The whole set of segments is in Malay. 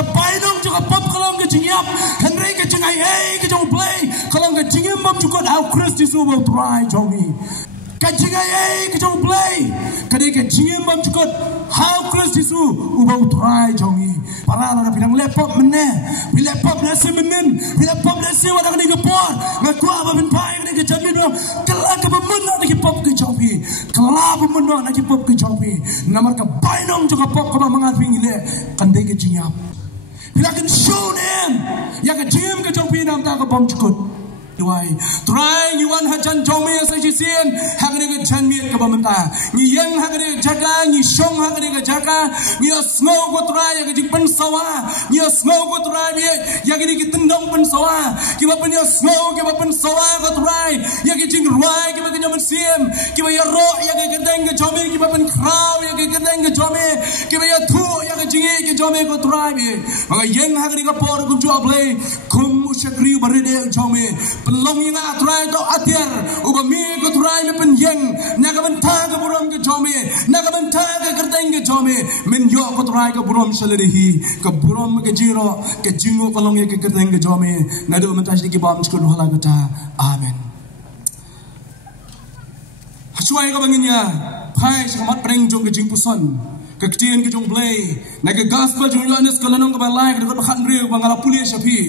ka bainong juga pop kalong ke jingyap henry ke jingai ke jong play kalong ke jingyam bam juga au Christ Yesu bau try jongi ka jingai ke jong play kade ke jingyam bam juga how Christ Yesu bau try jongi para na pinang lepop menne bi lepop na semenen bi lepop na se wadang ni ke por ngakwa ba ben pai ni ke jamin kala ka bamun na ke pop ke jongi kala bamun na ke pop ke jongi namar ka bainong juga pop ka mangat pingile kande ke jingyap bila kan show them ya ka jim ke jong pi nam ta ka bom chukut duai try you wan ha chan jong me sa chi sien ha ka ke chan mi ka bom ta ni yang ha ka jaka ni shong ha ka jaka ni snow ko try ya ka jing pen sawa ni snow ko try ya ka ke tendong pen sawa ki ba pen snow ki ba pen sawa ko try ya ka jing ruai ki ba ke nyam siem ki ba ya ro ya ka deng ke jom ki ba pen kraw ya ka deng ke jom ki ba ya thu ya ka jing ke jom ko try bi ma yang ha ka por kum chu play kum ushakri barede jom long yang atrai to atir uba mi ko trai me penjeng naga benta ke buram ke jome naga benta ke kerteng ke jome men yo ko trai ke buram selehi ke buram ke jiro ke jingo kolong ke kerteng ke jome nado mentas di bam skul hala kata amen hasuai ka banginya pai samat preng jong ke jing puson ke ketien ke jong play naga gospel jong Yohanes kalanong ka balai ke bakhan riu bangala pulis sapi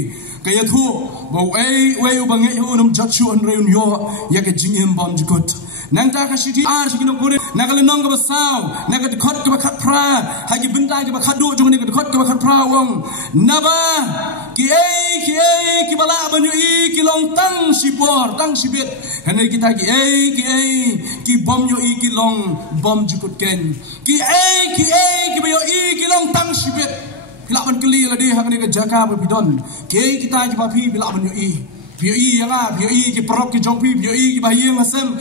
kaya tu bau wei ubang eu unum jachu anreun yo ya ke jingem bom jukut nang ta ka shiti ar shikino kore nagal nong ka basau naga khot ka bakhat pra hagi binta ka bakhat do jong ni ka khot ka bakhat pra wong naba ki bala banyu ki long tang sipor tang sibit hanai kita ki bom yo ki long bom jukut ken ki bayo ki long tang sibit bila ban keli la dia hakani ke jaka bidon ke kita ji papi bila ban yo yang ki perok ki jongpi ki bahiyang asam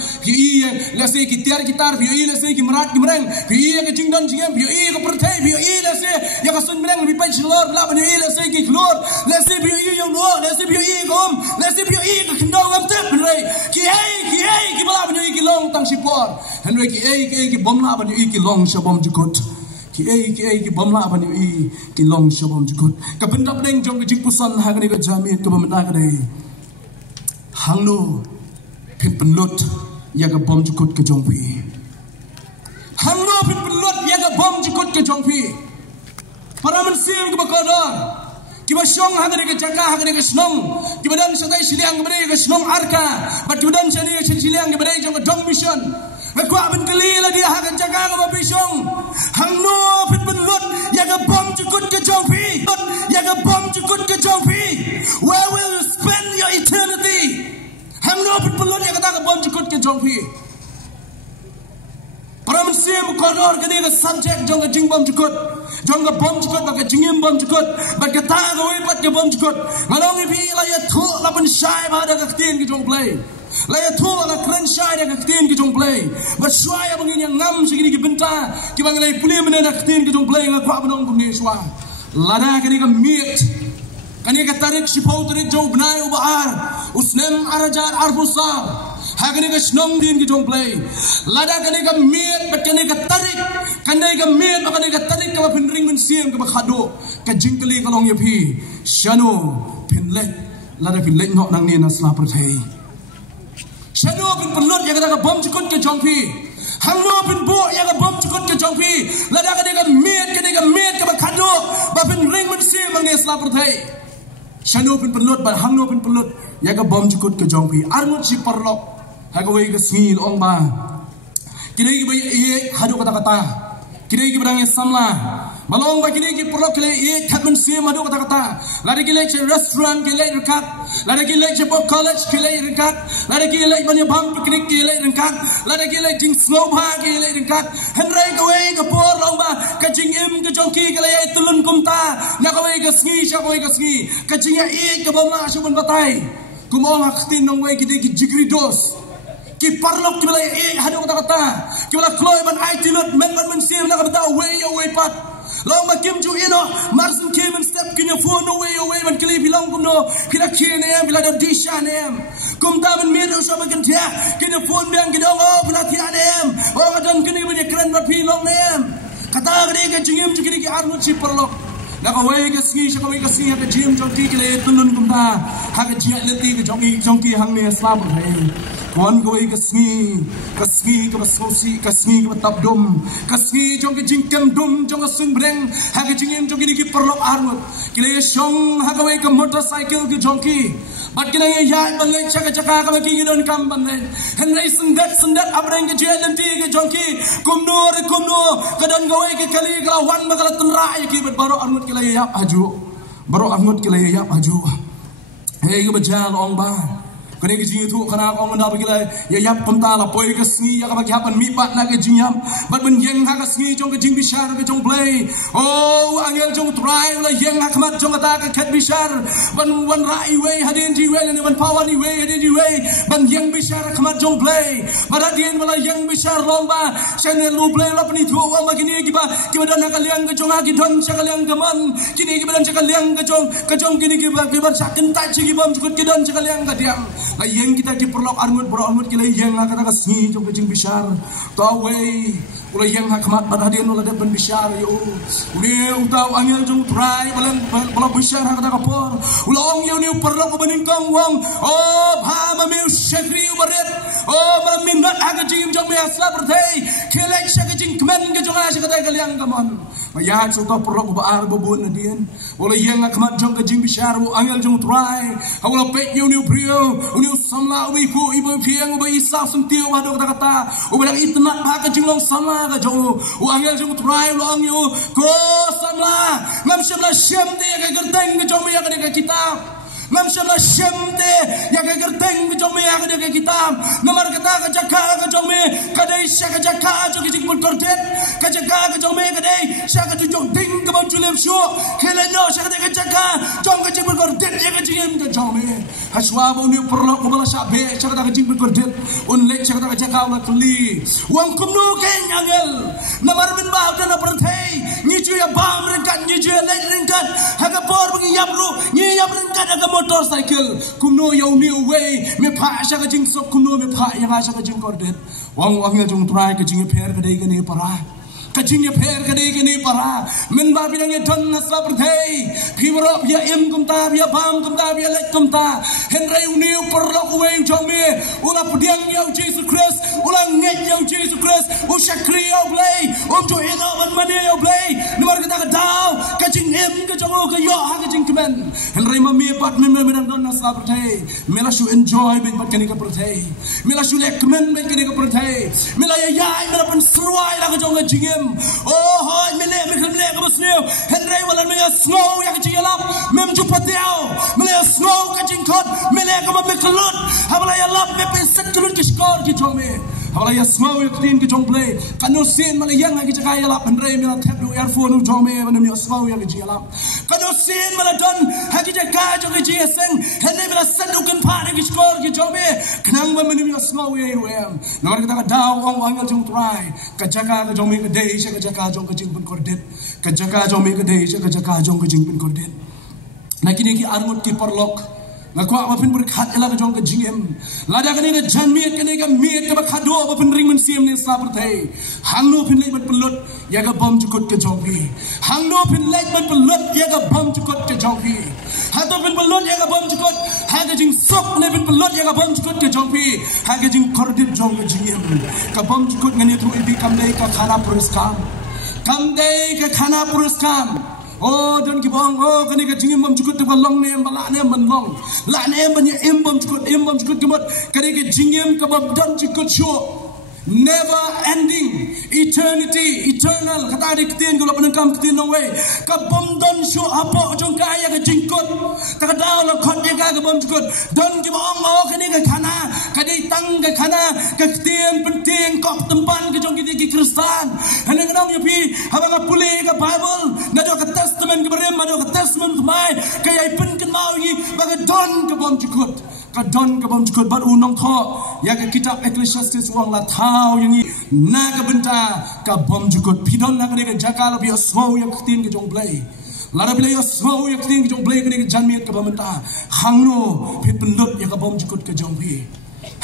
lese ki tiar gitar lese ki merat ki mereng ke jingdan jingam ke pertai lese ya ka sun mereng bi pai chlor bila ban yo lese ki klor lese yang no lese gom lese ke kindong am tep rei ki bala ban yo ki long tang sipor hanwe ki bomla ban yo ki long shabom jukut ki bomla ban yo ki long shabom jukut ka bendap deng jong ki pusan hagani ka jami ka bamda ka dei hanglo pin penlut ya ka bom jukut ke jongpi hanglo pin penlut ya ka bom jukut ke jongpi para mensim ke bakodor ki ba shong hagani ka jaka hagani ka snong ki badan satai siliang ke bare ka snong arka ba ki badan sani siliang ke bare jong ka dong mission Kwa ben kali la dia hakan jaga ka babisong hangno pin penlut ya ka bom jukut ke jongpi ya ka bom jukut ke jongpi where will you spend your eternity hangno pin penlut ya ka bom jukut ke jongpi para mensim kodor ke dia subject jong ka jing bom jukut jong ka bom jukut ba ka jingim bom jukut ba ka ta ka we pat ke bom jukut ngalong ipi la ya thu la ban shai ba da ka tin ke jong play laya tu ala keren syai dia ketin ke jong play bersuai abang ini ngam segini ke benta ke bang lay puli menena ketin ke jong play ngakwa benong kumni suai lada kini ke miet kani ke tarik sipau tarik jong benai ubaar usnem arajar arbusar hagani ke snong din ke jong play lada kani ke miet kani ke tarik kani ke miet kani ke tarik ke pinring mensiam ke bakhado ke jingkeli kalong yapi shano pinlek lada pinlek nok nang ni nasla perthai Shano pin penlut ya kata bom jukut ke jongpi hangno pin bo ya ka bom jukut ke jongpi lada ka de ka miet ka bakado ba pin ring men si mang ne sla perthai shano pin penlut ba hangno pin penlut ya ka bom jukut ke jongpi armut si perlok ha ka wei ka sngil ong ba kidai ki bai hadu kata kidai ki berang samla malong ba kidai ki perlok kile khatmen si hadu kata lada ki lek restaurant ki lek rekat lada ki lek pop college ki lek rekat lada ki lek banya bam piknik ki lek rekat lada ki lek jing snow ba ki lek rekat henrai ka wei ka por long ba ka jing im ka jongki ki lek tulun kumta na ka wei ka sngi sha ka wei ka sngi ka jing ya ka bom la shu ban batai kumong haktin nong wei kidai ki jigri dos ki parlok ki bala hadu kata ki bala kloy ban IT lot men ban men sim na ka bata way pat long ma kim ju ino marsin kim and step kinya phone no way man kili bilang kuno kila kine bila da disha nem kum ta men mir so ba kan tia kinya phone bang kidong oh bila tia nem oh adon kini ban kren ba pilong nem kata gede ke jingim ju kini ki arnu chi parlok nakaway ka sngi siya kaway ka sngi ka jim jong ki kile tulun kumta ha ka jiat leti ka jong ki hang ne slab hai kon kaway ka sngi ka sosi ka sngi ka tabdum ka sngi jong ki jingkem dum jong ka sun breng ha ka jingem jong ki perlok armut kile shong ha kaway ka motorcycle ka jong ki bat kile ya balai chaka chaka ka ki don kam banai henry sendat abreng ka jiat leti ka jong ki kumno ka don kaway ka kali ka wan makala tunra ki bat baro armut kile ya aju baro armut kile ya aju hey ka bajal ong ba kene ke jingi tu kana ong na bagila ya yap pamta la poi ke sngi ya ka baghapan mi pat na ke jingyam bat ben yeng ha ka sngi jong ke jing bishar ke jong play oh angel jong try la yeng ha khamat jong ta ka khat bishar ban wan rai we hadin ji we ne ban pawan ni we hadin ji we ban yeng bishar khamat jong play baradien wala yeng bishar long ba channel lu play la pani tu wa ma kini ki ba dan ka liang ke jong ki don cha ka liang ke man kini ki ban cha ka liang ke jong kini ki ba cha ken ta chi ki bam chukut ki don cha ka liang ka diam la yeng kita di perlok armut bro armut kila yeng ha kata ka sngi jong ke jing bishar to we ula yeng ha khamat bat hadin ula de ben bishar yo ule utau angel jong try bala bishar ha kata ka por ula ong yo ni perlok bening kong wong oh bha ma mi shakri ubaret oh ma min not ha ka jing jong me asla berthei khelek shak jing kmen ke jong ha shak kata ka liang ka mon ma ya so to perlok ba ar bobon nadien ula yeng ha khamat jong ke jing bishar angel jong try ha ula pek yo ni brio samla wi ku ibu piang ubai isa suntiu wado kata ubai itnat ba ka jinglong samla ka jong angel jong try long yo ko samla ngam samla shem de ka gerdeng ka jong ya ka kitab ngam samla shem de ya ka gerdeng ka jong ya ka kitab namar kata ka jaka ka jong me ka dei sha ka jaka jong jing pun kordet ka jaka ka jong me ka dei sha ka jong ding ka ban chulem shu khele no sha ka jaka jong ka jing pun kordet ya ka jing ka jong me haswa bo ni perlo ko bala sha be sha ka jing pun kordet un lek sha ka jaka la kli wang kum no ke angel namar bin ba na perthei ni chu ya bam ren kan ni chu lek ren kan ha ka por bagi yam ru ni yam ren kan ka motorcycle kumno yo ni way me pha sha ka jing sok kumno me pha ya sha ka jing kordet wang angel jong try ka jing pher ka dei ka ni para kacing ya pher ka dei ka ni para men ba binang ya don na sa berthei phimro ya im kumta ya bam kumta ya lek kumta henry uni perlok way jong me ula pudiang yo Jesus Christ ula nget yo Jesus Christ u shakri yo play jo ina ban mane yo play numar kita ka daw kacing im ka jong ka yo ha kacing kemen henry ma me pat men men don na sa berthei mela shu enjoy ben pat kani ka berthei mela shu lek kemen ben kani ka berthei mela ya mela pan sruai la ka jong ka jing oh hoy mele mele ka basneu henry wala me snow ya ka jingala mem ju pateo mele snow ka jingkot mele ka me klut habla ya lap me pe set klut ki skor ki jome habla ya snow ya tin ki jong play kanu sin mele yang ki jaka ya lap henry me tap do earphone jome me me snow ya ki jingala kanu sin mele don ha ki jaka jong ki jisen henry me set do kan pa ki skor ki jome knang me me snow ya ruem namar kita ka daw ong angel jong try ka jaka ka jome ka dei ka jaka jong ka jing pun kordet ka jaka jong me ka dei ka jaka jong ka jing pun kordet na kini ki armut ki perlok na kwa ba pin berkhat ela ka jong ka jingem lada kani ka janmiet kani ka miet ka khado ba pin ring men sim ne sa berthei hangno pin lei ban pelut ya ka bom jukut ka jong pi hangno pin lei ban pelut ya ka bom jukut ka jong pi ha to pin pelut ya ka bom jukut ha ka jing sok ne pin pelut ya ka bom jukut ka jong pi ha ka jing kordet jong ka jingem ka bom jukut ngani tu ibi kam dei ka khana puruskar kam dei ka khana puruskar oh don ki bong oh kani ka jingim bom jukut ka long ne bala ne man long la ne ban ya im bom jukut kemot kani ka jingim ka bom don jukut shu never ending eternal kata adik tin kalau penengkam tin no way ka bom don shu apo jong kaya ka jingkut ka daw la khot ya ka bom jukut don ki bong oh kani ka khana ka dei tang ka khana ka tin penting kok tempan ka jong ki Kristan haneng nong ya pi haba ka pule ka Bible na do ka testament ka barem do ka testament mai ka yai pen kan mau yi ba ka don ka bom jukut ka don ka bom jukut bat unong tho ya ka kitab Ecclesiastes wang la thau yang ni na ka benta ka bom jukut pidon na ka de ka jakala bi osmo yang tin ka jong play lara bila ya osmo yang tin ka jong play ka de ka janmiet ka bamenta hangno pit penlut ya ka bom jukut ka jong pi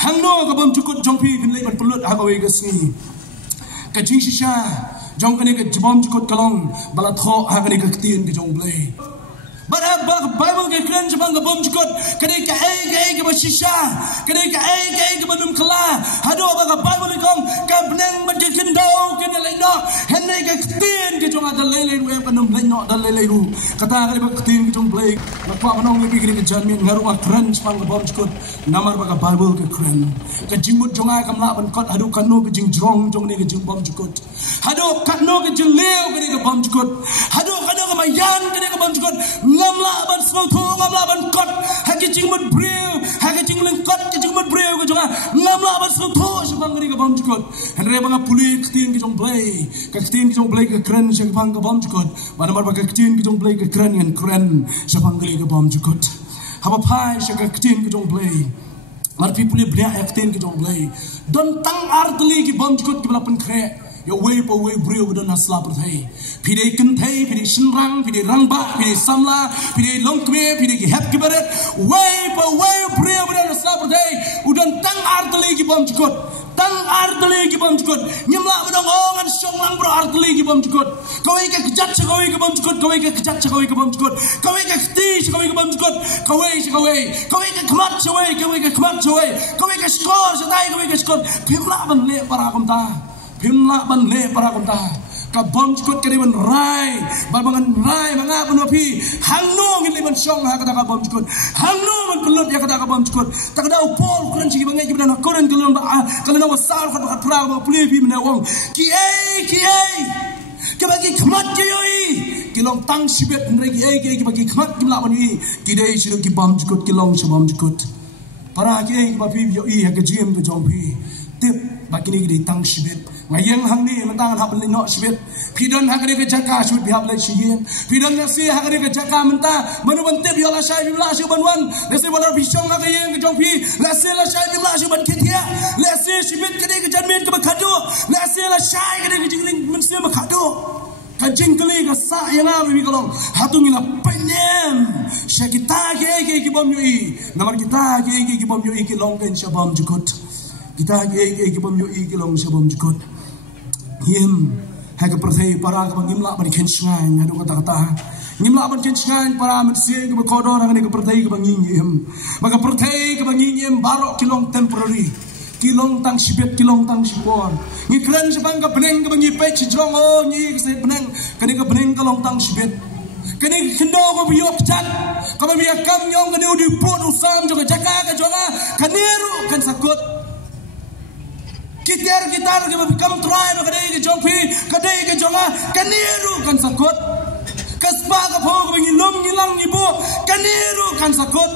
hangno ka bom jukut jong pi bin lei ban penlut ha ka we ka sni ka jing shisha jong kani ke jibom jikot kalong balat ho ha kani ke ktien ke jong blay. But Bible ke kren jibang ke bom jikot kani ke bashisha kani ke manum kala hado baga Bible kong ka beneng ban ke kendau ke leno henne ke ktien ke jong ada lele we panum leno ada lele ru kata kani ke ktien ke jong blay lakwa manong lebih kini ke janmin ngarung kren jibang ke bom jikot namar baga Bible ke kren ke jingmut jong ai kamla ban kot hado kanu ke jing jong ni ke jing bom jikot hado kanu ke jing leo kani ke bom jikot hado kanu ke mayan kani ke bom jikot ngamla ban smoto ngamla ban kot haki jingmut breu haki jingling kot ke jingmut breu ke jonga ngamla ban smoto jibang kani ke bom jikot henre banga puli ktien ke jong blay ke ktien ke jong blay ke kren jibang ke bom jikot namar baga ktien ke jong blay ke kren yang kren jibang kani ke bom jikot haba pai ke ktien ke jong blay marpi puli bria ktien ke jong blay don tang artli ke bom jikot ke balapan kre yo way po way brio dan asla perthai pide kenthai pide shinrang pide rangba pide samla pide longkme pide ki hep ki baret way po way brio dan asla perthai udan tang artli ki bom jikot tang artli ki bom jikot nyimla udang ongan shonglang bro artli ki bom jikot kawai ke kejat kawai ke bom jikot kawai ke kejat kawai ke bom jikot kawai ke khti kawai ke bom jikot kawai ke khmat kawai ke khmat kawai ke skor sadai kawai ke skor phimla ban le para komta Pimla ban le para konta ka bom jikot kari ban rai balbangan rai manga ban api hangno ngin ban song ha kata ka bom jikot hangno man pelut ya kata ka bom jikot tak ada upol kuran cigi bangai giban koren kelon ba kalon wasar khat khat pra ba puli bi mena wong ki ai ke bagi khmat ke yoi kilong tang sibet nregi ai ke bagi khmat kimla ban yi ki dei siru ki bom jikot kilong bom jikot para ke ba pi yoi ha ke jim ke jong pi tip bagi ni tang sibet ngayeng hang ni mentang hab le no sibet pidon hak ke jaka sut bihab le siyem pidon nasi hak ke jaka menta manu bante biola sai bimla su banwan nasi bolar bisong hak yeng ke jongpi lase la sai bimla su ban ketia lase sibet ke janmen ke bakado lase la sai ke jingling mense bakado ka jingkli ka sa yang abi kolong hatung ina penyem syakita ke bom yui namar kita ke bom yui ke long ken shabam jukut kita ke bom yui ke long shabam jukut him hak perthai para ka ngimla ban ken shngan hadu kata ngimla ban ken shngan para metse ke kodor ngani ke perthai ke bangingim maka perthai ke bangingim barok kilong temporary kilong tang sibet kilong tang sibor ni kren sebang ka beneng ke bangi pe chijrong o ni ke beneng kani ke beneng kalong tang sibet kani kendo ko biyo pchat ka biya kam nyong kani udi pon usam jo jaka ka jonga kaniru kan sakut gitar ke become try no kadai ke jongpi kadai ke jonga kaniru kan sakut kaspa ka phog bingi lom ngilang ibu kaniru kan sakut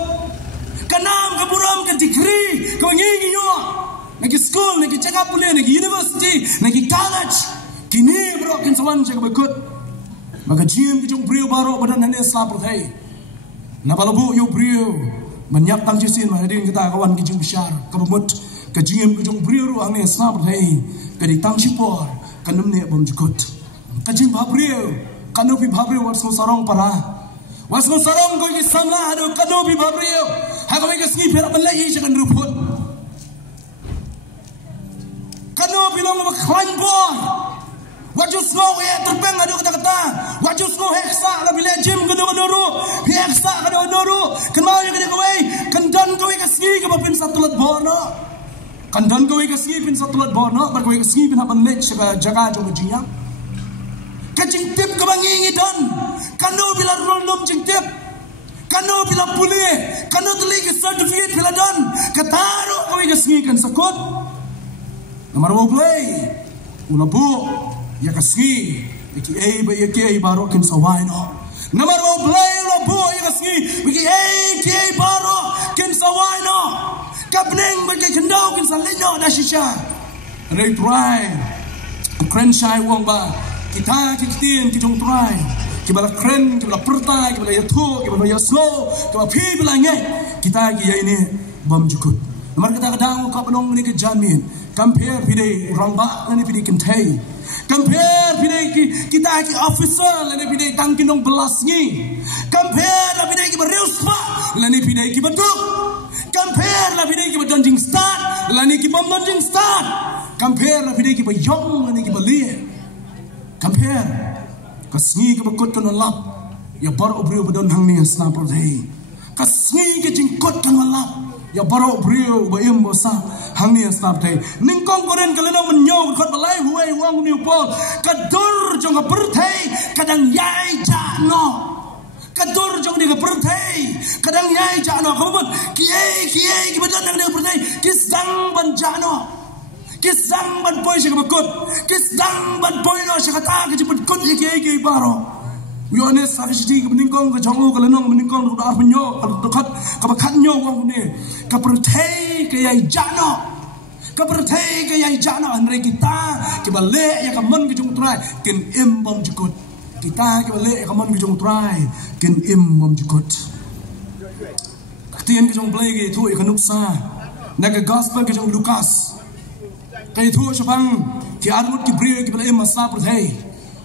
kanam ka buram ka degree ko ngi yo nagi school nagi jaga pule nagi university nagi college kini bro kin sawan jaga bekut maka jim ke jong brio baro badan hane slap perthai na balabu yo brio menyap tang jisin mahadin kita kawan ki jing besar ka bemut kajingem kujong brio ang snap hai kadi tang sipor kanum ne bom jikot kajing babrio kanopi babrio waso sarong para waso sarong ko ki samla hado kanopi babrio hagawe ka sni phera balai je kan rupot kanopi long ma khlan boy wajus no ya terpeng hado kata wajus no heksa la bile jim kado noru heksa kado noru kenal ya kade kowe kandan kowe ka sni ka bapin satulat bono kandan kowe ka sipin sa tulad bono bar kowe ka sipin haban lech sa jaga jo jiya kajing tip ka bangingi don kano bila rolom jing tip kano bila puli kano tuli ka certificate bila don kataro kowe ka sikan sakot namar mo play ulabu ya ka si iki ay ba iki ay baro kin sa wino namar mo play ulabu ya ka si iki ay baro kin sa wino kapneng bagi kendau kin salino da shisha rei try kren shai wong ba kita kitin kijong try kibala kren kibala pertai kibala yathu kibala yaslo kibala pi bila ngai kita gi ini bom jukut namar kata kadang ka penong ni ke jamin compare pide rangba ni pide kentai compare pide kita ki officer ni pide tangkinong belas ni compare pide ki bereuspa ni pide ki beduk compare la bidai ki badonjing start la ni ki bom donjing start compare la bidai ki bayong la ni ki balie compare kasngi ke bakut kan lap ya bar obriu badon hang ni asna prodhei kasngi ke jingkot kan lap ya bar obriu ba im bosa hang ni asna prodhei ningkong koren kalena menyo khot balai huai wang ni pol kadur jong ka prodhei kadang yai ja no kadur jong ni ka prodhei kadang yai ja no komon kiai ki badon hang ni prodhei kisang ban ja no kisang ban boy siya kabakot kisang ban boy no siya kata ka jipad kot iki baro yones sa kishiti ka meningkong ka jongo ka lanong meningkong ka arpenyo ka dekat ka bakatnyo wang ni ka pertei ka yai jano ka pertei ka yai jano andre kita kibale ya ka man ka jong try kin im bom jikot kita kibale ya ka man ka jong try kin im bom jikot katien ka jong play ki tu ka nuksa naga gospel ka jong Lukas kay tu sabang ki armut ki brio ki balai masa prodhei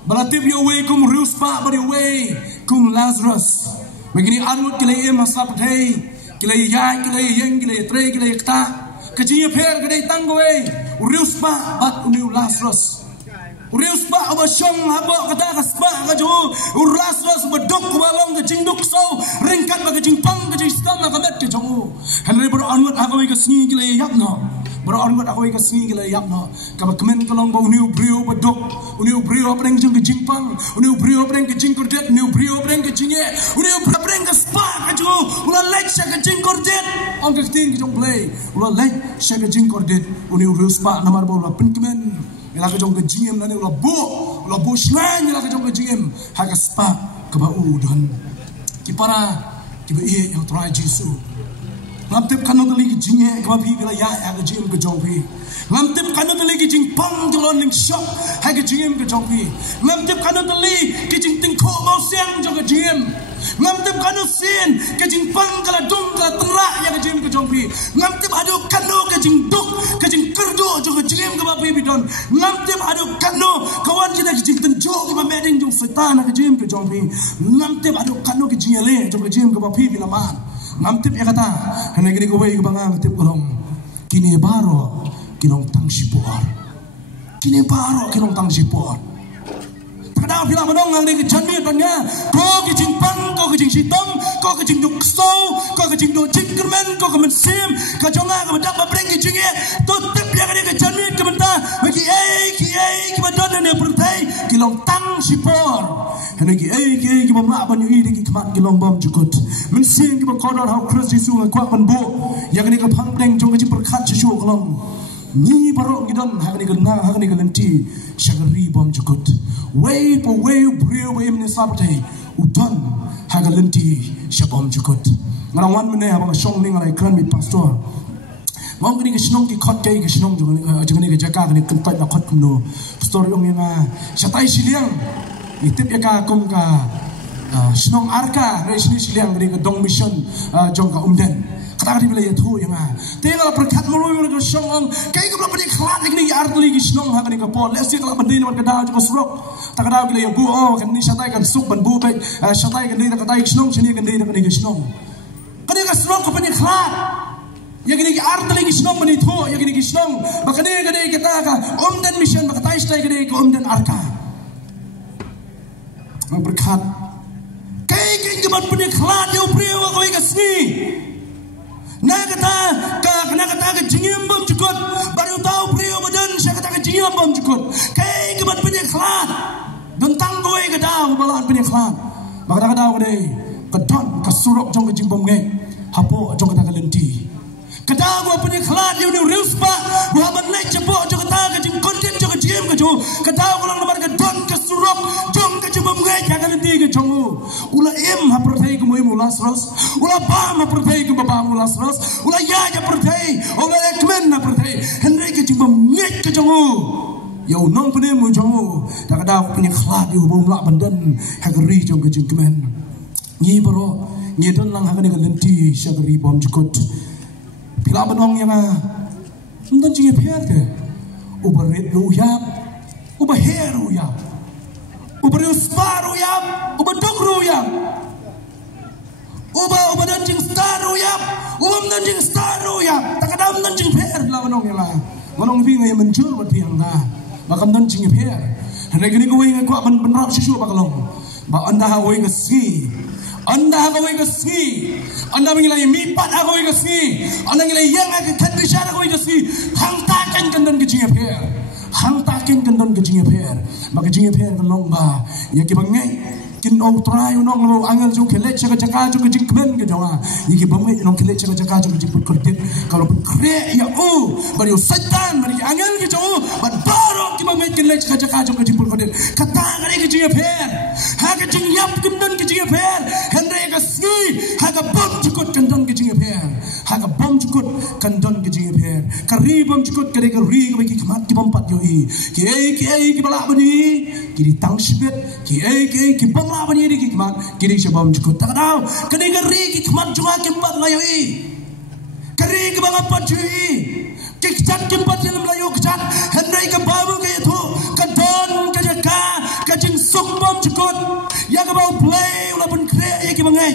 balatip yo way kum ruspa bari way kum Lazarus begini armut ki lai masa prodhei ki lai ya ki lai yeng ki lai tre ki lai kta kaji pher kadai tangwe ruspa bat uni Lazarus ruspa aba shong habo kata kaspa kaju Lazarus bedok balong ke jingduk so ringkat ba ke jingpang ke jistam ka met ke jongu hanre ber armut agawi ka sni ki lai yapno bro orang aku ikat sini gila yapno kaba kemen kalong ba uniu brio apa yang jeng jingpang uniu brio apa yang jing kordet uniu brio apa yang jinge uniu apa yang spa kaju ulah like sya jing kordet ong ke tin ki jong play ulah like sya jing kordet uniu brio spa namar ba ulah pen kemen ila ka jong ke jingem nani ulah bo shlan ila ka jong ke jingem ha ka spa kaba udon ki para ki ba ye yang try jisu lamtip kanu tali ki jinge kaba pi bila ya aga jim ke jongpi lamtip kanu tali ki jing pang jolon ning shop ha ke jim ke jongpi lamtip kanu tali ki jing ting ko mau siang jong ke jim lamtip kanu sin ke jing pang kala dung kala tera ya ke jim ke jongpi lamtip adu kanu ke jing duk ke jing kerdo jong ke jim ke ba pi bidon lamtip adu kanu kawan kita ki jing tenjo ke ba meding jong setan ke jim ke jongpi lamtip adu kanu ke jing le jong ke jim ke ba pi bilaman namtip ya kata hanya gini kowe bangang tip kolong kini baro kinong tang sipor kada bila manong ngang ni kecandi tanya ko kijing pang ko kijing sitong ko kijing dukso ko kijing do jingkermen ko kemen sim ka jonga ka badak babreng kijing to tip ya kani kecandi kementa bagi ki badan ne pertai kilong tang sipor hanagi ki bamla ban yu ki kmat kilong bom jukut men sim ki bakodor how Christ Jesu ngakwa kan bo ya kani ka pangbreng jong ki perkat Jesu kolong ni barok gidon hakni gena hakni gelenti syagari bom jukut way brio way min sabtai utan hagalenti syabom jukut ngarawan mene abang song ning alai kran mit pastor ngong ni kisnong ki khot kai kisnong jengni ke jaka ni kentai na khot kuno story ong nga satai siliang itip ya ka kum ka snong arka resni siliang ri ka dong mission jong ka umden kata di bila tu yang tinggal perkat melalui mereka song kayak kita beri kelat ini artli kisnong hak ini kapol lesi kalau benda ini mereka dah juga suruk tak ada bila yang bu kan ini satai kan sup ban bu baik satai kan ini tak ada kisnong sini kan ini tak ada kisnong kan ini kisnong kepada kelat yang ini artli kisnong benda itu yang ini kisnong maka ini kita kan umden mission maka tai stai kan ini umden arka berkat kayak kita beri kelat yang beri waktu kasni Nakata ka jingim bom jukut baru tahu brio badan saya kata ka jingim bom jukut kai kebat penyeklat tentang gue ke daw balan penyeklat maka ka daw dei kedon kasurok jong jing bom ngai hapo jong kata ka lenti kada gue penyeklat ni ruspa gua ban naik cepok jong kata ka jing konten jong jingim ka jo kada ko lang naman kedon kasurok jong ka jing bom ngai ka lenti ka jong ula im ha prothei ko mo Lazarus ula ba ma prothei ko baba mo Lazarus ula ya prothei ula ekmen na prothei henry ke jing bom ngai ka jong yo nong pene mo jong ta kada ko penyeklat yo bom la bandan hagri jong ka jing kemen ni baro ni don lang ha ka lenti syagri bom jukut Pila benong yang ndan jing pher ke ubarit ruyap ubaher ruyap ubarius baru yap ubadok ruyap ubadan jing star ruyap dan jing star ruyap takadam dan jing pher pila benong yang manong bi ngai menjur bat piang da bakam dan jing pher Regni ko wing ko man benrap sisu bakalong. Ba anda ha wing ski. Anda ha wing ski. Anda mengilai mipat ha wing ski. Anda ngilai yang ha kandisar ha wing ski. Hang taken kandan ke jinga per. Hang taken kandan ke jinga per. Maka jinga per kalong ba. Ya ki bangai. Kin ong try nong lo angal jo kelet chaka chaka jo jing kmen ke jonga iki bamai nong kelet chaka chaka jo jing put kortit kalau pun kre ya bari setan bari angal ke jo ban baro ki bamai kelet chaka chaka jo jing put kortit kata ngare ke jing pher ha ke jing yap kumdan ke jing pher hendre ka ski ha ka bom chukut kandan ke jing pher ha ka bom chukut kandan ke jing pher ka ri bom chukut ka ke ri ka ki khamat ki bom pat yo i ki bala bani ki tang shibet ki bom Bani di kikmat kini sebab cukup tak tahu kini keri kikmat juga kempat layoi keri kebangapan cuy kikcat kempat yang layu kichat hendai kebabu ke itu kedon kejaka kajing sumpam cukup yang kebau play walaupun kre ya kibangai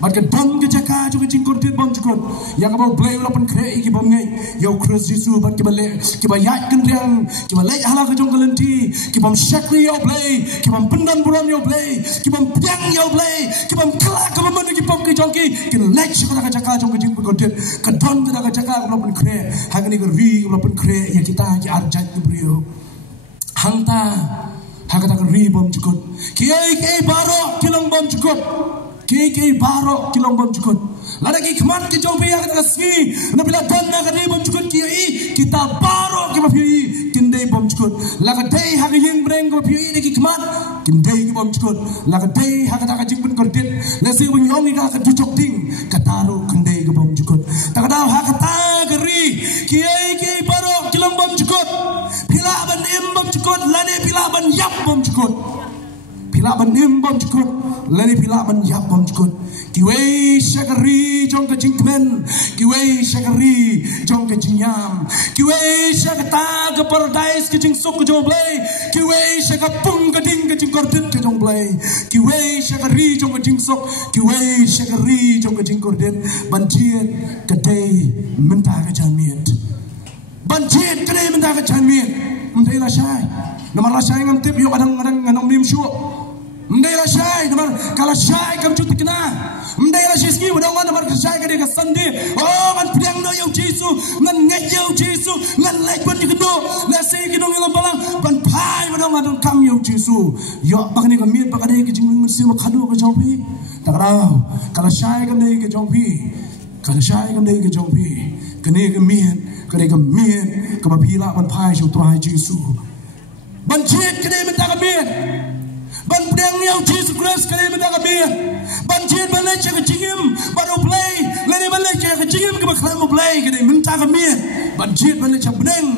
mat kedon kejaka juga jing kortit bom cukup yang kebau play walaupun kre ya kibangai yau Kristus Yesus bat kibale kibayat kendriang kibale halak kejong kelenti kibam syakri yau play kibam pendan buram yau play kibam piang yau play kibam kelak kibam manu kibam kejongki kin lek syakara kejaka jong kejing kortit kedon kejaka walaupun kre hangani keri walaupun kre ya kita ki arjat brio hangta hakata keri bom cukup kiai baro kilong bom cukup Kiki baro kilong bom cukut. Lada ki kman ki jong pia kata ski. Na bila donna kata bom cukut ki kita baro ki pi kindai bom cukut. Lada dei ha ki yeng breng ko pi ni ki kman kindai ki bom cukut. Lada dei ha kata ka jing pun kortit. La si wing yong ni ka ducok ting kataru kindai ki bom cukut. Ta kata ha kata keri ki baro kilong bom cukut. Pila ban im bom cukut lade pila ban yap bom cukut. Pila ban im bom cukut lani pila ban yap bom cukut kiwe syakari jong ke jingkmen kiwe syakari jong ke jingyam kiwe syakata ke paradise ke jingsuk ke jong blay kiwe syakapung ke ding ke jingkordit ke jong blay kiwe syakari jong ke jingsuk kiwe syakari jong ke jingkordit banjit kedai mentah ke janmiet banjit kedai mentah ke janmiet mentai la syai nomor la syai ngam tip yo kadang-kadang nganong nim syuk Mendai la syai, namar kala syai kam cuti kena. Mendai la syai ski wadang mana namar syai kadi ka sandi. Oh man piang no yau Jesu, ngan ngai yau Jesu, ngan lai pun dikendo. La syai kidong yang balang ban pai wadang mana kam yau Jesu. Yo bakani ka miet bakani ka jing mesti makadu ka jongpi. Tak tahu kala syai kam dei ka jongpi. Kala syai kam dei ka jongpi. Kene ka miet ka mapila ban pai syau trai Jesu. Ban chet kene menta ka miet. Ban pedang yau Jesus Christ kali mendak abia. Ban jin ban lek ke jingim baru play. Lani ban lek ke jingim ke baklam play kali mentak abia. Ban jin ban lek ke pedang.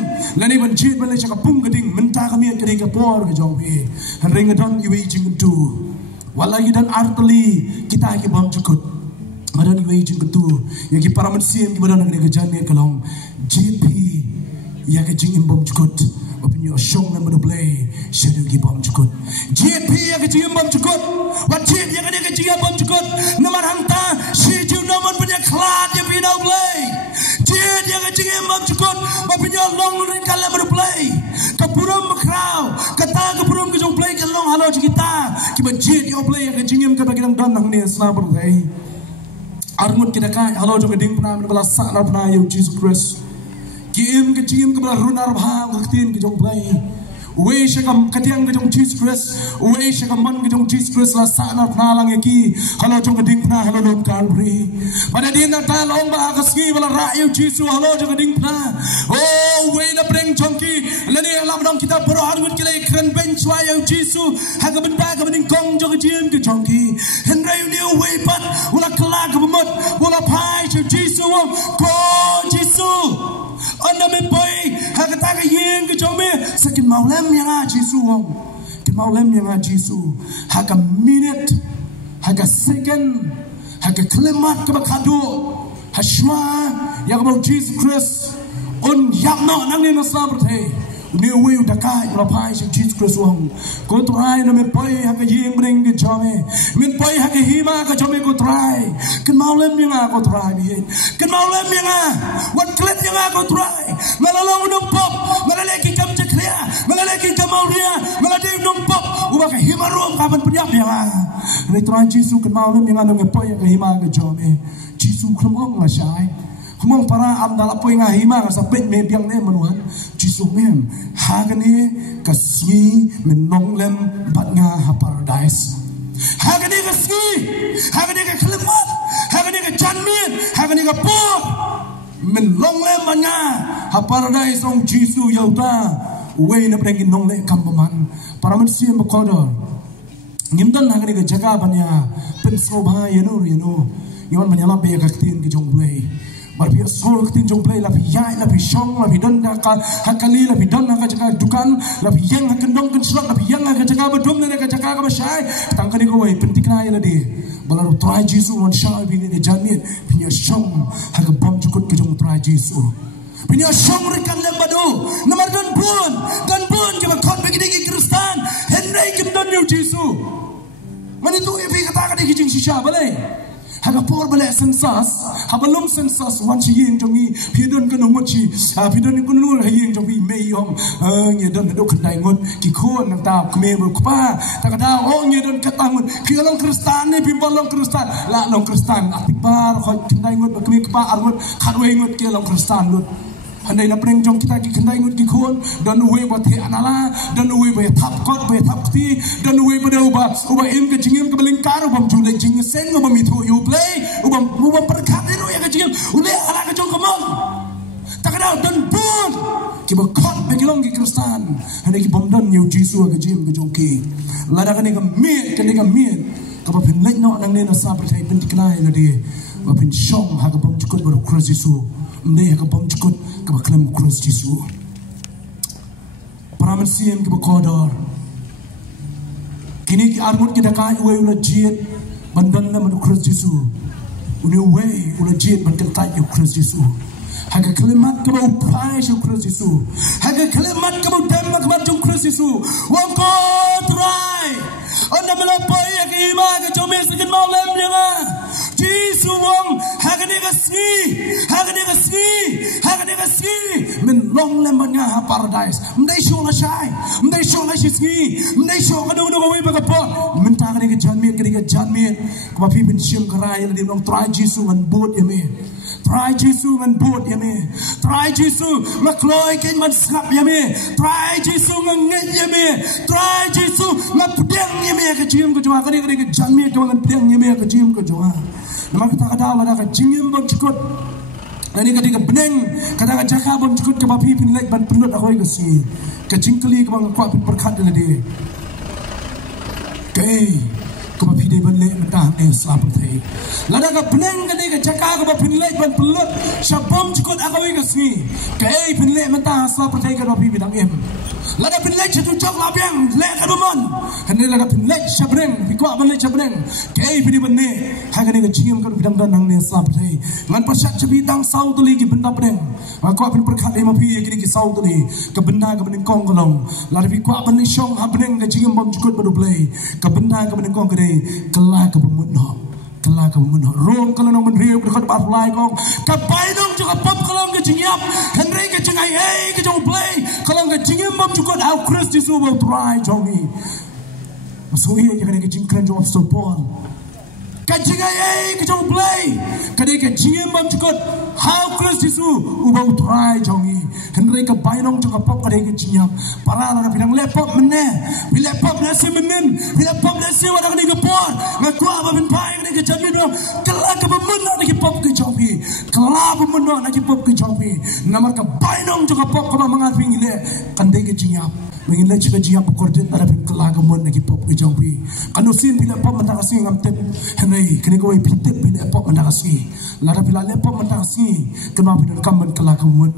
Lani ban jin ban lek ke pung keding mentak abia kali ke por ke jong pi. Ring don iwi jing tu. Wallahi dan artli kita ke bom cukut. Madan iwi jing tu. Ya ki para mensiam ki badan ke janet kalong. JP ya ke jingim bom cukut. Opinyo syong dan berdoblay syadu ki bom cukut JP yang kecil bom cukut wajib yang ada kecil bom cukut nomor hangta si ju nomor punya klat yang pindah blay JP yang kecil bom cukut opinyo long ring kala berdoblay kepurum berkrau kata kepurum kejong play kelong halo kita kiban JP yang play yang kecil yang kata kita dan nang ni sna berdoblay armut kita kan halo jong keding pernah berlasak na pernah yau Jesus Christ Kim ke jim ke belah runar bahang kaktin ke jong play. Uwe syakam katiang ke jong Jesus Christ. Uwe syakam man ke jong Jesus Christ la sanat nalang eki. Halo jong keding pernah halo lom Calvary. Pada dia nak talong bah kaski bala rayu Jesus halo jong keding pernah. Oh uwe na breng jongki. Lani alam dong kita bero hargut kila ikran bench wayu Jesus. Haga benda ke bening kong jong jim ke jongki. Henry ni uwe pat wala kelak ke bemot wala pai Jesus ko Jesus. Anda mempunyai hak kata yang kejauhan sekian malam yang Yesus, sekian malam yang Yesus, hak minit, hak second, hak kalimat kebakadu, hasma yang kau Jesus Christ, on yang nak nangin nasab berteh, Ni we udakai la pai si Jesus Christ wong. Ko try na me pai ha ka yeng bring ke jame. Min pai ha ka hima ka jame ko try. Ken mau lem yang ko try bi. Ken mau lem yang wat klet yang ko try. Malalong nong pop, malaleki kam cekria, malaleki kam auria, maladem nong pop. Uba ka hima rom ka ban pediap yang. Ni try Jesus ken mau lem yang nong pai ka hima ka jame. Jesus khlom la shai. Kumang para am dala po nga hima nga sa pet me biang ne manuan Jesus mem hagani kasmi menong lem bat nga ha paradise hagani kasmi hagani ka klemat hagani ka janmin hagani ka po menong lem bat nga ha paradise ong Jesus yauta we na prengin nong le kambaman para manusia makodor ngimdan hagani ka jaga banya penso ba yano yon manyala be ka tin ki jong play Barbia sol ketin jong play la yai la shong la don ka hakali la don ka jaga dukan la yang kendong ken slot la yang ka jaga bedom ne ka jaga ka basai tangkani ko wei pentikna ya di balaru try Jesus on shai bi ne jamin pinya shong ha ka bom jukut ke jong try Jesus pinya shong rekan lembado nomor don pun ke kon begini ki Kristen henry kim don you Jesus mani tu epi kata ka di jing shisha balai Haga por balik sensas, habalong sensas wan si yeng jongi, pidon kena mochi, pidon kena nur yeng jongi meyong, ngedon dok kendai ngot, kikon nang tap keme berkupa, tak ada ngedon katangun, kialong Kristen ni pimbalong Kristen, la long Kristen, atibar kau kendai ngot keme kupa arngot, kadwe ngot kialong Kristen lut. Handai na preng jong kita ki kendai ngut ki khon dan uwe ba the anala dan uwe ba thap kot ba thap ti dan uwe ba uba im ke jingim ke belingkar ubam jule jing sen ubam itu you play ubam perkat itu ya ke jingim ule ala ke jong kemon tak ada dan pun ki ba kot ba kilong ki Kristen handai ki bom dan you Jesus ke jing ke jong ki lada ka ni ka miet ka ba pin lek no nang ne na sa prathai pin tiknai na di ba pin shong ha ka bom chukut ba Christ Jesus mde ka bom chukut ka ba klam Christ Jesus para manusia ke ba kodor kini ki armut kita ka we ula jit bandan na madu Christ Jesus uni we ula jit bandan ta you Christ Jesus haga kalimat ka ba upai you Christ Jesus haga kalimat ka ba tema ka ba you Christ Jesus wang ko try onda melapai ya ki ma ka jome sekin mau lem ya Jesus wong hagani kasi men long lemban nga paradise mdai show la shai mdai show la shiski mdai show ka do we ba ka po men ta ka janmin ka ba pi bin shim karai la dim long try Jesus ngan boat ya me try Jesus ngan boat ya me try Jesus makloi ken man skap ya me try Jesus ngan nget ya me try Jesus mapdeng ya me ka jim ka jwa ka janmin ka ngan deng ya me ka jim ka jwa nama kita kata Allah nak jingim bom cukut, dan ini ketika beneng kata jaka bom cukut ke bapi pin lek ban penut aku ikasi, ke jingkeli ke bang kuat pin perkat dia dia, ke bapi dia ban lek mentah selamat hai, lada ke beneng ketika jaka ke bapi lek ban penut, syabom cukut aku ikasi, pin lek mentah selamat hai ke bapi bidang lada pin lek cecuk labiang lek kadumon, hendak lada pin lek syabreng, bikuat ban lek syabreng, pin dia ban lek haga ni jingim kan bidang dan nang ne sap thai ngan pasat cebitang sau tu lagi benda pedeng ko apin perkhat le mapi ki sau tu ni ke benda ke bening kong kolong la bi ko apin shong ha beneng ke jingim bom jukut badu play ke benda ke bening kong ke kela ke bumut rom kalau nang menriu ke bat lai kong ke painong juga pop kolong ke jingiap henry ke jingai ke jong play kolong ke jingim bom jukut au Christ Jesus will try jongi masoi ke jingkran jong of Paul kajingai ke jong play kadai ke jingim bam cukut how Christ Jesus ubau try jongi henry ke bainong juga pop kadai ke jingyap para la bidang lepop menne bilepop nasi menen bilepop nasi wada ke por ngaku apa bin pai ke jamin kala ke bemunna ke pop ke jongi kala bemunna ke pop ke jongi namar ke bainong juga pop ko mangat ngile kandai ke jingyap mengile juga jingyap kordet ada bin kala ke mun ke pop ke jongi kanusin bilepop mentakasi ngamten henry kini kau ipitip bila pop mendakasi, lara bila lepop mendakasi, kenapa bila kaman kelakamut,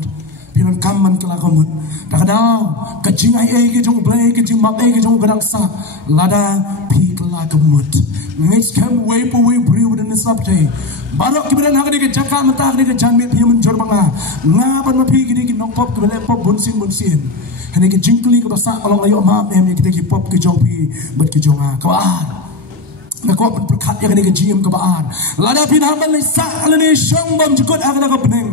bila kaman kelakamut, dah kadang kejingai ke jong play, kejing mak ke jong gedang sa, lada pi kelakamut, next come way beri udah nesap day, barok kemudian hak dia kejaka mentah dia kejanmit dia menjor bangga, ngapan mapi kini nong pop kebela pop bunsin, Hanya ke jingkli ke basak kalau ayo maaf em kita ke pop ke jongpi ber ke jonga kebaan. Nak kau berkat yang ke jim kebaan. Lada pinhaman ni sak alani syong bom jukut akan aku pening.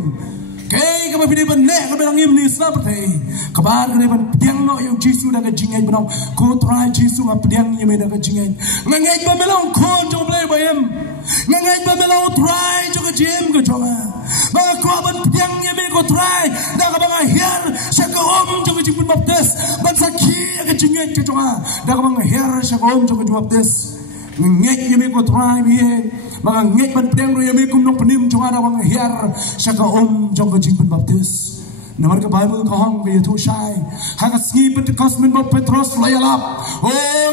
Kay kau pilih benek kau bilang im ni seperti kebaan kau bilang piang no yang Yesus dah ke jingai benong kau try Yesus apa piang yang dah ke jingai ngangai bemelong kau jom play bayam ngangai bemelong try juga jim ke jonga. Bang kau ban piang yang kau try dah kau bang akhir syaka juga jim pun baptis ban sakit ke jingai ke jonga dah kau bang akhir syaka juga jim baptis. Ngek yami ko try biye mga ngek ban pedang ro yami kum nong penim jong ada mga hiar syaka jong ko jing baptis namar ka Bible ko hong ke tu shai haga sni Pentecost men bo Petros layalap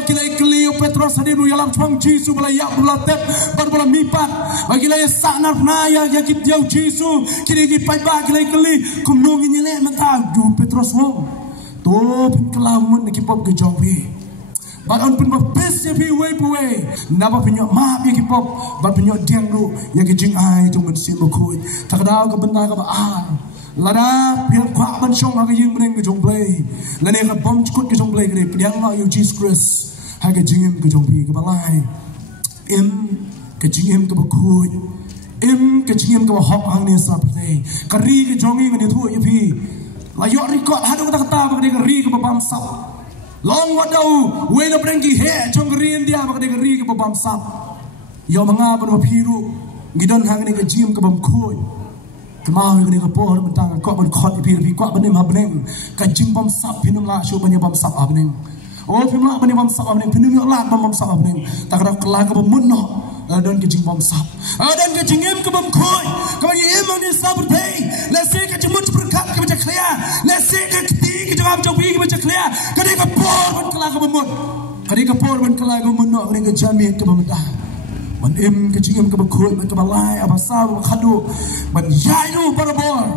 kilai kli Petros hadi ru yalam chong Jesu bala yak bala tep bar bala mipat bagi lay sanar na ya kit yau Jesu kini ki pai ba kilai kli kum nong ni le mata du Petros wong to pin kelamun ki pop ke jong bi Badan pun baptis ya pi way puwe. Napa punya maaf ya kipop. Badan punya diang ru ya kijing ai tu mensi berkut. Tak ada ke benda ke baan. Lada pihak kuat mensyong agak yang meneng ke jong play. Lada yang bom cukup ke jong play ke pihak lah yang Jesus Christ. Hai ke jingim ke jong pi ke balai. Ke jingim ke berkut. Ke jingim ke bahok ang ni seperti. Kari ke jongi ke ni tu ya pi. Layok rekod hadu kata-kata bagi kari ke babam sap. Long wadau, wena berengki he, conggerin dia bak degeri ke babam sap. Yo mengapa berpiru, gidon hang ni ke jim ke bam koi. Kemau ni ke pohon mentang, kau berkot ipi kau benem abneng, ke jim bam sap pinum lah syu banya bam sap abneng. Oh pinum lah banya bam sap abneng, pinum lah bam sap abneng. Tak ada kelah ke bam munno. Dan ke jim bam sap. Dan ke jingem ke bam koi. Kau yem ni sabertei. Lese ke jemut berkat ke baca klia. Lese ke keti ke jawab jawbi ke baca klia. Kadi ke por ban kelah ke bamut. Kadi ke por ban kelah ke munno kadi ke jamit ke bamutah. Ban ke jingem ke bakoi ban ke balai abasa khadu. Ban yairu barabor.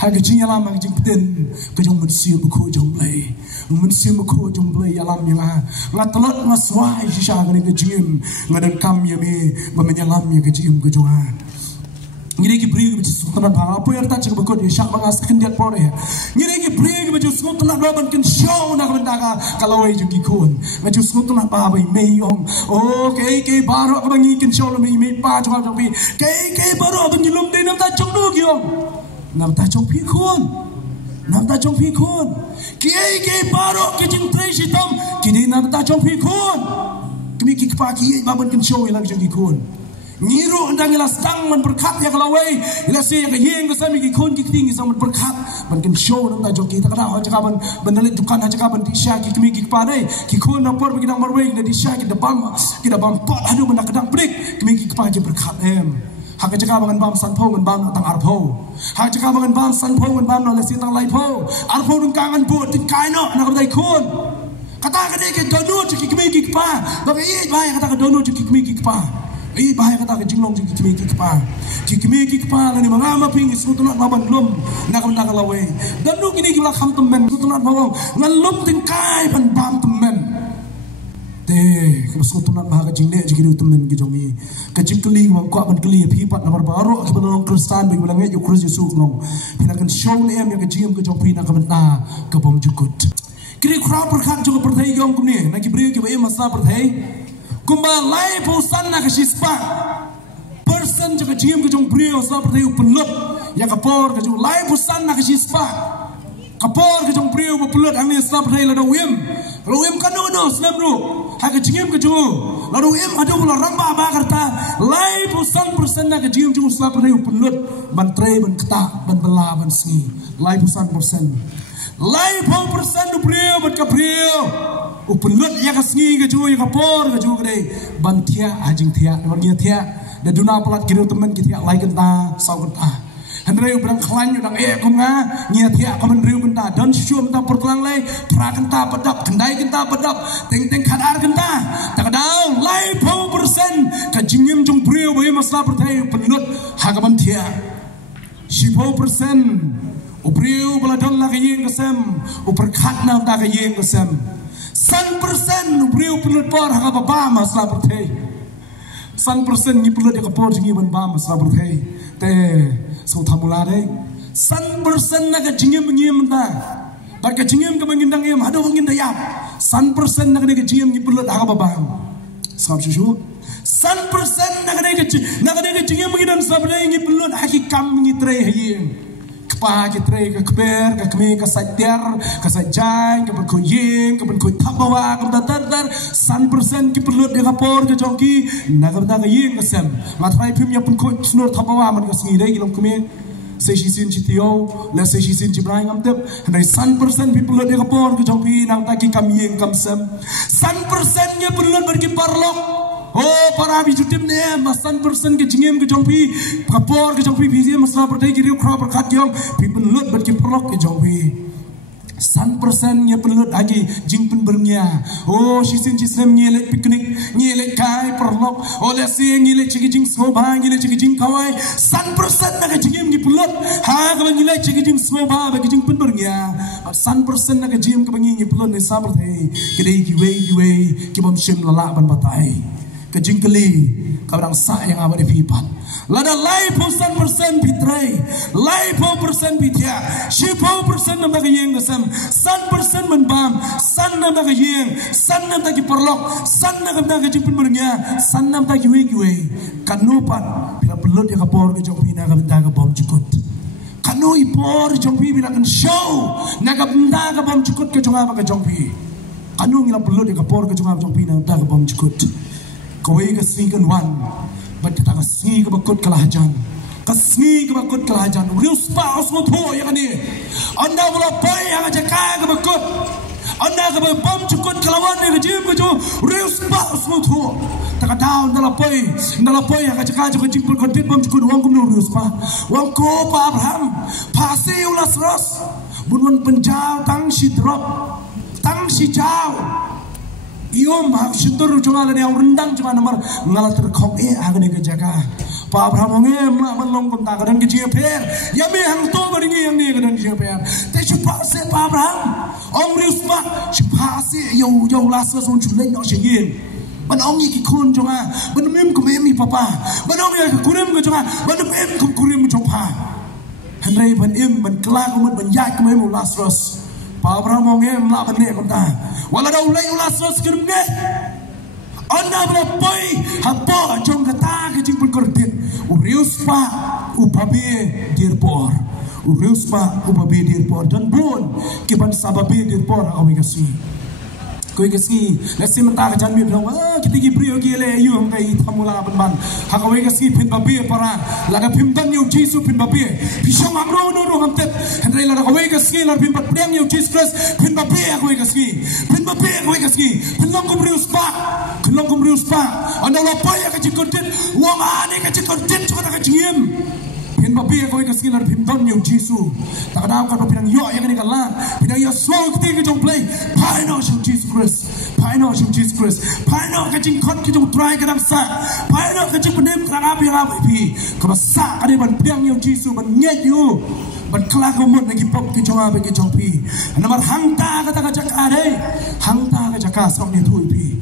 Hai ke jing yalam ke jing peten ke jong mensiu bakoi jong play. Mensiu bakoi jong play yalam yang ngatlot ngaswai sisa kadi ke jingem ngadan kam yami menyalam ya ke jingem ke jongan. Ngiri ki bri ke sultan bang apa yang tak cakap bakoi syak bangas kendiat pore. Ngiri ki bri ke sultan ban ken show nak benda kalau ai jong kikun. Maju sultan ba bai meyong. Oh ke baro ke bangi ken show le mei pa jong jong pi. Ke baro bangi lum de nam ta jong du giong. Nam ta jong pi kun. Nam ta jong pi kun. Ke baro ke jing tre sitam. Kini nam ta jong pi kun. Kami ki pa ki ba ban ken show lang jong kikun. Ngiru undang ila stang man berkat ya kalau wei ila se ya yeng ke sami ki kon ki ting sang man berkat man ken show nang ta joki ta kada ha jaka ban bandalit dukan ha jaka ban di sha ki kami ki pa dai ki kon na por bagi nang marwei na di sha ki da bam pot adu man kadang break kami ki pa ji berkat em ha ka jaka ban bam san pho man bam tang ar pho ha jaka ban bam san pho man bam na le si tang lai pho ar pho dun kangan bu tin kai no na ka dai kon kata ka dai ke donu ki kami ki pa ba ye ba kata ka donu ki kami ki pa bahaya kata ke jinglong jiki kimi kipa lani mangama ping sutunat baban lum nakam nakalawe dan lu kini gila kham temen sutunat bawang ngan lum tin kai pan bam temen te ke sutunat bahaga jingle jiki lu temen ki jongi ke jikli wang kwa ban kli pipat na barbaro ke balong kristan bagi balange yu kris yesu ngong pinakan show em ya ke jingem ke jong pina kabenta ke bom jukut kiri crowd berkat juga perthai yong kumni na ki bre ke bae masa perthai kumba lai pusan nak sispa person juga jim ke jong brio seperti upenlut ya kapor ke jong lai pusan nak sispa kapor ke jong brio upenlut angni seperti lado wim kan no semru ha ke jim ke jong lado wim adu la ramba ba karta lai pusan person nak jim jong seperti upenlut ban tre ban keta ban bela ban sengi lai pusan person lai pau person brio ban kaprio upenlut ya kasngi ke cuy kapor ke cuy ke bantia ajing tia wargia tia dan duna pelat kiri temen kita lai kenta sau kenta hendrei ubrang klan udang kumnga ngia tia komen riu kenta dan syum ta pertelang lai pra kenta pedap kendai kenta pedap teng kadar kenta tak kadang lai pau persen ka jingim jong priu bai masla pertai upenlut hagaban tia 10% upriu beladon la kayeng kesem uperkat na ta kayeng kesem 100% upriu pelut por haka baba masla pertai 100% ni pelut ya kapor jingi ban ba masla pertai te so thamula dei 100% na ka jingim ngim ta Bat ka jingem ka bangindang em hado wangin dayap. 100% na ka jingem ni pulut ha babang. Sab susu. 100% na ka jingem ngidan sabray ni pulut ha ki kam ni tre hayeng. Kpa ki tre ka kper ka kme ka satyar ka sajai ka ko yeng ka ko thabawa ka dar 100% ki pulut de ka por ka jongki na ka yeng ka sem. Matrai phim ya pun ko snor thabawa man ka sngi dai kilom kme. Sesisin citio, la sesisin cibrang am tep, hendak 100% people de kapor ke jongpi nang taki kamiyeng kamsem. 100% nya perlu pergi parlok. Oh para bijutim ne, mas 100% ke jingem ke jongpi, kapor ke jongpi biji masna pertai kiri ukra berkat yong, people lut pergi parlok ke jongpi. 100% nya perlu lagi jingpen bernya. Oh sisin cisem nyelet piknik, nyelet kai perlok. Oleh si nyelet cigi jing smoba, nyelet cigi jing kawai. 100% nak jingem ni perlu. Ha kawan nyelet cigi jing smoba bagi jingpen bernya. 100% nak jingem kawan ni perlu ni sabar thay. Kedai giwei kibam sim lalak ban batai. Kejingkeli kawan sa yang abadi pipan. Lada laipo 100% pitrai, laipo persen pitya, 10% nam tak yeng kesam, 100% menbam, 100% nam tak yeng, 100% nam tak perlok, 100% nam tak jipun bernya, 100% nam tak giwe, kanupan bila belut ya kapor ke jongpi naga benda ke bom cukut, kanu ipor jongpi bila kan show naga benda ke bom cukut ke jongapa ke jongpi, kanu ngila belut ya kapor ke jongpi naga ke bom cukut, kowe ke singan wan. But kita kasih kebakut kelahajan, kasih kebakut kelahajan. Rius paus motor yang ini. Anda melapai yang aja kaya kebakut. Anda kebabam cukut kelawan yang kejim keju. Rius paus motor. Tak tahu ndalapai yang aja kaya kejim perkotit bam cukut wang kumno rius pa. Wang ko pa Abraham. Pasi ulas ros. Bunun penjau tang si drop, tang si jauh. Iom hak syukur cuma ada yang rendang cuma nomor ngalah terkong agak jaga. Pak Abraham mak melong kontak dan kejiper. Ya me hang to baringi yang ni dan kejiper. Tapi cepat se Pak Abraham. Om Risma cepat se yo lasa son chuleng no singin. Ban om ni ki kun cuma ban mem ko mem ni papa. Ban om ya kurim ko cuma ban mem ko kurim coba. Henry ban im ban kelak ban yak ko mem Lazarus. Pak Abraham ngem la ban ne konta. Wala daw lay ulas ros kirim nge. Anda berapoi hapa jong kata ke jingpun kortin. Urius pa upabe dirpor. Urius pa upabe dirpor dan bun kiban sababe dirpor kami kasih. Kau kasih, nasi mentah kejan mir dong. Kita gibri ogi le yu ang kai thamula ban. Hakawe kasih pin babe para. Laga pimdan yu jisu pin babe. Pisong amro no hamtet. Henry laga kawe kasih lar pin batpriang yu jis kres pin babe hakawe kasih. Pin babe hakawe kasih. Pin long kumrius pa. Anda lapa ya kajik konten. Wong ane kajik konten cuma tak kajiem. Pin babe hakawe kasih lar pimdan yu jisu. Tak ada kan pinang yo yang ni kalah. Pinang yo slow ketika jong play. Paino yu jisu. Paino Jesus Christ. Paino kajing kon kijung try kadang sa. Paino kajing penem kerana api yang api. Kalau sa ada ban piang yang Jesus ban nyet you. Ban kelak umut lagi pop kijung api kijung pi. Namar hangta kata kajak ada. Hangta kajak kasong ni tu pi.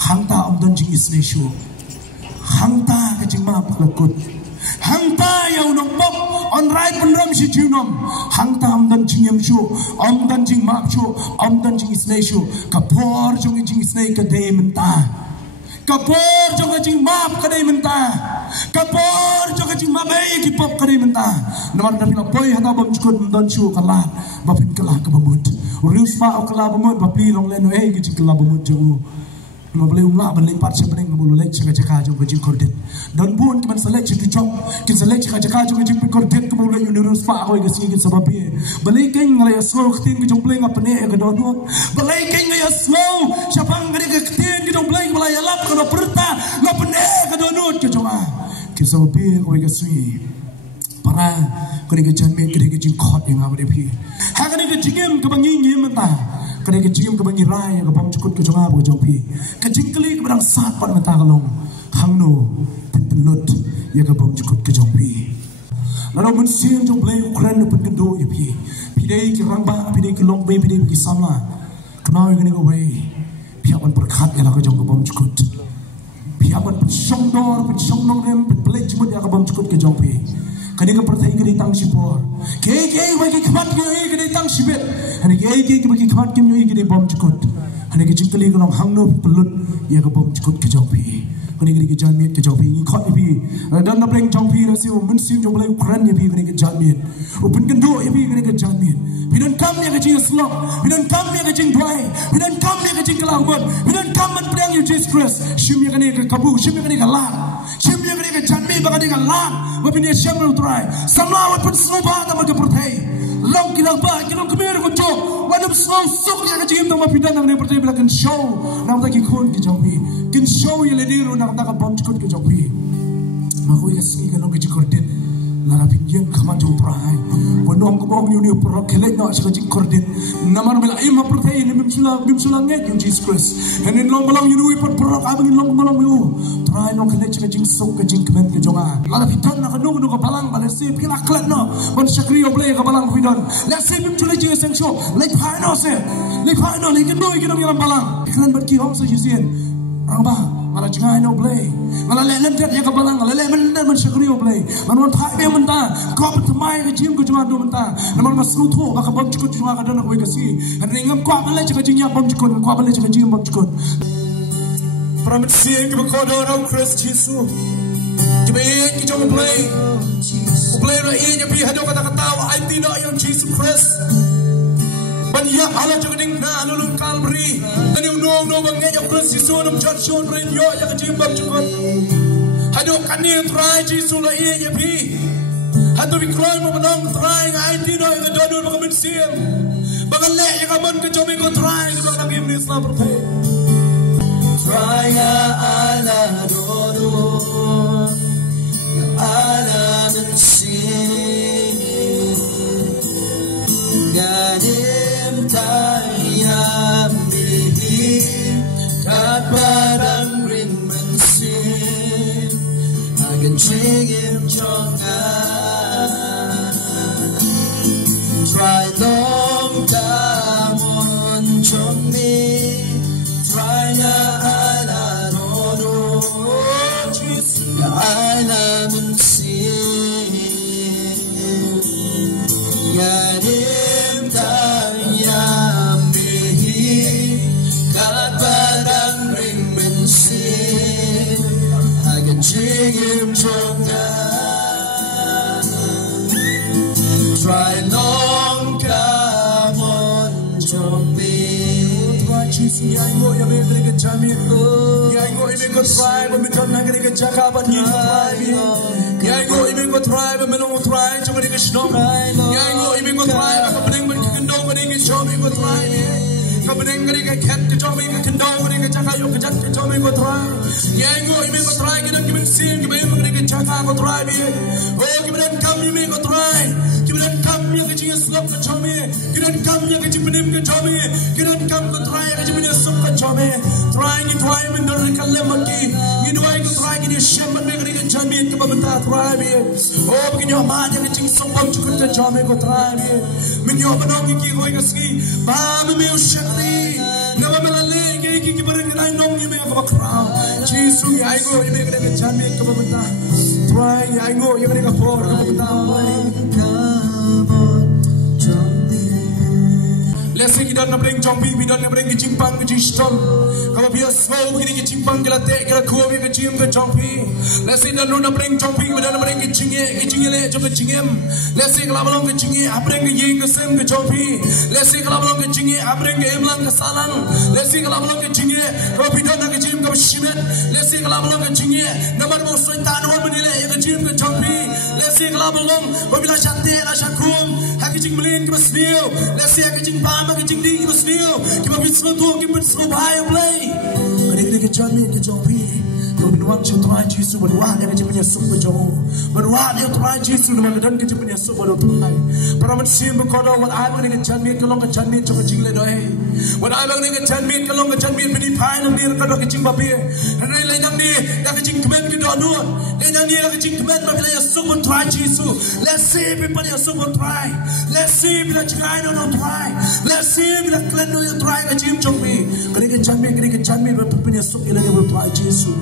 Hangta om don jing isneshu. Hangta kajing map lekut. Hangta yang nombok on right penram si jinom. Hangta om dan jing yam shu, om dan jing map shu, om dan jing isne shu. Kapor jong jing isne kadai mentah. Kapor jong jing map kadai mentah. Kapor jong jing map ki pop kadai mentah. Namar dan bila boy hata bam chukun dan shu kalah, bapin kalah kabamut. Urius pa o kalah bamut bapi long leno ki jing kalah bamut jong. Mabeli umlah beli part sebening mabulu lek cakap jom kejim kordet dan pun kita selek cakap jom kita selek cakap jom kejim kordet kemabulu universe pak aku yang sini kita sebabnya beli keng ngalaya slow ketin kejom play ngapa ne ke donut beli keng ngalaya slow siapa ngari ke ketin kejom play ngalaya lap kalau perta ngapa ne ke donut kejom kita sebabnya aku yang sini para kena kejan met kena kejim kot yang apa dia hak kena kejim kebangin mentah. Kena kejim kebangi raya kebam cukut ke jong abu jong pi. Kejing keli keberang saat pan mata kalong. Hangno pentenut ya kebam cukut ke jong pi. Lalu mensian jong play Ukraine pun kendo ya pi. Pidai ke rangba, pidai ke long bay, pidai ke samla. Kenal yang ni kawai. Pihak man berkat ya lah ke jong kebam cukut. Pihak man pensong dor, pensong nong rem, penplay cumut ya kebam cukut ke jong pi. Kani ka perthai kani tang sipor. Ke bagi khamat ke kani tang sibet. Hani ke bagi khamat ke kani bom chukut. Hani ke jingkali ko long hangno pelut ya ka bom chukut ke jopi. Kani ke janmiet ke jopi ni khot bi. Dan na pleng jopi ra siu mun sim jong pleng Quran ya bi kani ke janmiet. Upun kendo ya bi kani ke janmiet. Bidan kam ya ke jing slok. Bidan kam ya ke jing dwai. Bidan kam ya ke jing kelawat. Bidan kam man pedang you Jesus Christ. Shim ya kani ke kabu, shim ya kani ke lat. Shim ya kani ke janmiet ba kani ke lat. Wapin ya sham lu try. Samla wat pun sloba ta ma ke perthai. Long kilang ba kilong kemir ko jo. Wanam slow sok ya ke jing ma pidan nang ne perthai bela kan show. Nam ta ki khon ki jopi. Kin show ya le diru nang ta ka bom chukut ke jopi. Mahu ya ski ka long ke jikortin. Lara pinjang khamat jo try. Bonong ko bong ni pro khelek no sa jikortin. Namar bela ima perthai ni bimsula nget you Jesus Christ. Hanin long balong you wi pot pro ka bangin long balong you. Try no khelek sa jing sok ke jing kemen ke jonga. Lara pitan na kanu no ka balang bale se pila klat no. Bon sakriyo play ka balang pidon. La se bimsula jing sang show. Lai phai no se. Lai phai no lai kan no ikinam yaram balang. Klan bat ki hom sa jisien. Ang ba mala jangai no play. Mala lelem tet ya ka balang la lelem man sakriyo play. Man phai be man ta. Ko pat mai ka jim ko jonga do man ta. Naman maslu tho ba ka bom chukut jonga ka dana ko ka si. Hanin ngam ko bale ka jing ya bom chukut ko bale ka jing bom chukut. Pramit sieng ke ko do no Christ Jesus. Kibig ki jong play. Play no inya pi hado kata katawa I tino yung Jesus Christ. Banyak ala joding na alulun Calvary. Tani no bangge yung Christ Jesus nam chat shon rin yo ya kajimbam chukot. Hado kani try Jesus la inya pi. Hado bikroy mo banong try I tino yung dodon mo kamin siem. Bangale yung kaman ka jomi ko try ko bang nagim ni Islam prophet. Try nga ala dodon. Alam sin ganim tayam bihi kat barang ring mensin agan chingim jongan try long damon chomni try na ala nono alam sin ganim tayam bihi kat barang ring mensin agan chingim jongan try long kamon jomi try chisi ay mo ya me ke jami ya go ibe ko try ba me ton nagre ke jaka ba ni try ya go ibe ko try ba me no try chuma ni ke shno ya go ibe ko try ba ka bring me ke ndo ba ni ke show me ko try ka bring ke ket ke show me ke ndo ba ni ke jaka yo ke jat ke show me ko try ya go ibe ko try ke ke sin ke me ke jaka ko try bi o ke ben kam ni me ko try ke ben kam ni ke jinga slop ke show me ke ben kam ni ke jipenim ke show me ke ben kam ko try ke jipenim slop ke show me try ni try me no ke lemaki ni doi ko try ke ni shem me ke jami ke ba ta try bi o ke ni ma ni ke jing slop ke ke show me ko try bi me ni ba no ki ko ke ski ba me o shakri na ba me la le ki barang na nom ni me ka ba crown Jesus ai go ni me ke jami ke ba ta try ai go ye ke for ke ba ta Lesi kita nak bring jombi, kita nak bring kejimpang kejistom. Kalau biasa slow begini kejimpang kita tek kita kuat kita kejim ke jombi. Lesi kita nak bring jombi, kita nak bring kejinge le jom kejingem. Lesi kalau belum kejinge, abring kejing kesem ke jombi. Lesi kalau belum kejinge, abring ke emlang ke salang. Lesi kalau belum kejinge, kalau kita nak kejim ke shimet. Lesi kalau belum kejinge, nama musuh tanuan menilai kejim ke jombi. Lesi kalau belum, bila cantik lah syakum, hak kejing melin ke besniu. Lesi hak kejing pam. Maging di masniyo, kiba bislo to, kiba bislo bayo play. Kani ke jami ke jopi, kau minuan cuma try Jesus, berdoa dia ke punya sup berjauh, berdoa dia try Jesus, nama dan ke punya sup berdoa. Para manusia berkodo, wan ayam ni ke jami, kalau ke jami cuma jingle doa. Wan ayam ni ke jami, kalau ke jami beri pai nam dia kalau ke jing babi, hari lain nam dia, dah ke jing kemen ke doa doa, lain nam dia ke jing kemen, tapi dia sup try Jesus. Let's see people dia sup try, let's see bila jangan no try. Let's see bila kalian tu yang try ke jim jombi. Kali ke jami berpunya sup ilanya bertry Jesus.